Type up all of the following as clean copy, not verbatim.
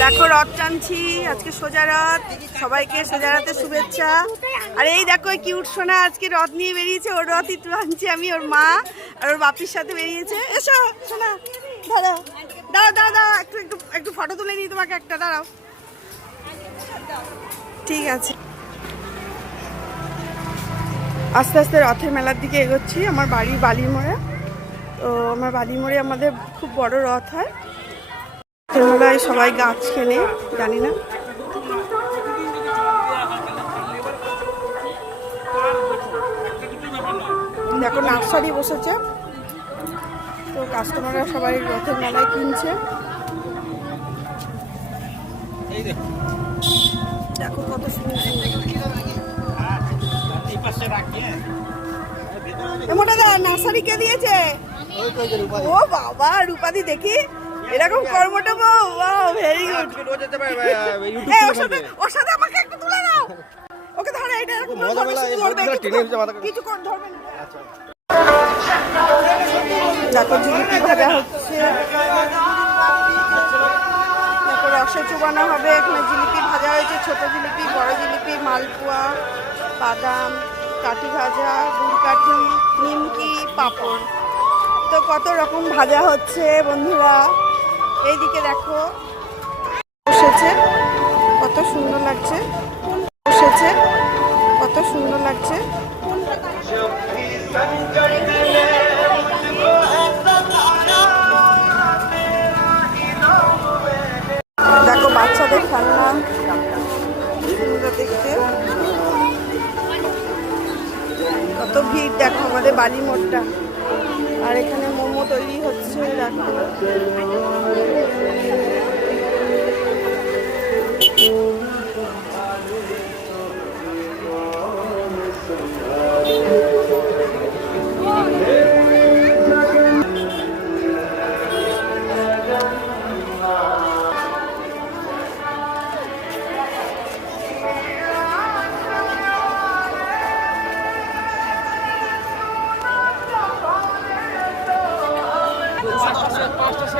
দেখো রথ টানছি, আজকে সোজা রথ। সবাইকে সোজা রথের শুভেচ্ছা। আর এই দেখো কিউট সোনা আজকে রথ নিয়ে বেরিয়েছে, ওর রথই টানছি আমি, ওর মা আর ওর বাপির সাথে বেরিয়েছে। এসো সোনা, দাঁড়াও দাঁড়াও দাঁড়াও দাঁড়াও, একটু একটু একটু ফটো তুলে নিই তোমাকে একটা, দাঁড়াও। ঠিক আছে, আস্তে আস্তে রথের মেলার দিকে এগোচ্ছি। আমার বাড়ি বালির-মোড়ে। তো আমার বালির-মোড়ে আমাদের খুব বড় রথ হয়। মেলায় সবাই গাছ কেনে, জানি না। দেখো নার্সারি বসেছে, তো কাস্টমাররা সবাই রথের মেলায় কিনছে। দেখো কত সুন্দর। নার্সারি কে দিয়েছে? ও বাবা, রূপাদি দেখি এরকম কর্মটা বউ, ভেরি গুড। ওর সাথে আমাকে একটু তুলে দাও, ওকে ধরে এটা কিছুক্ষণ ধরবে না। দেখো জিলিপি ভাজা হচ্ছে, দেখো রসে চুবানো হবে। এখানে জিলিপি ভাজা হয়েছে, ছোট জিলিপি, বড় জিলিপি, মালপোয়া, বাদাম, কাঠি ভাজা, গুড় কাঠি, নিমকি, পাঁপড়। তো কত রকম ভাজা হচ্ছে বন্ধুরা। এইদিকে দেখো বসেছে, কত সুন্দর লাগছে। বসেছে, কত সুন্দর লাগছে। দেখো বাচ্চাদের খেলনা, সুন্দর দেখতে। কত ভিড় দেখো আমাদের বালির-মোড়টা। আর এখানে মোমো তৈরি হচ্ছে, দেখো।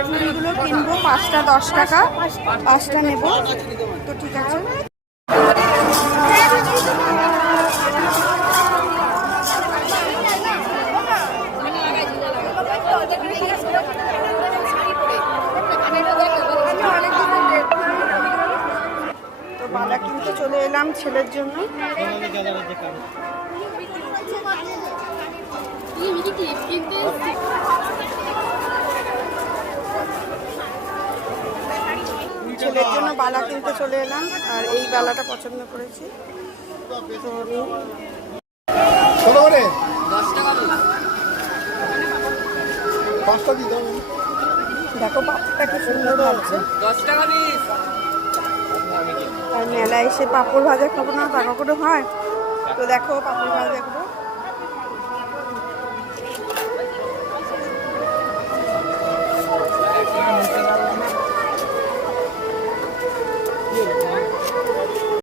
চুড়িগুলো কিনবো, 5টা 10 টাকা, 5টা নেব। তো ঠিক আছে, তো বালা কিনতে চলে এলাম ছেলের জন্য। ছেলের জন্য বালা কিনতে চলে এলাম, আর এই বালাটা পছন্দ করেছি। দেখো পাপড়টা কি সুন্দর হচ্ছে। আর মেলায় এসে পাপড় ভাজা খাবো না, তা করে হয়? তো দেখো পাপড় ভাজা খাবো।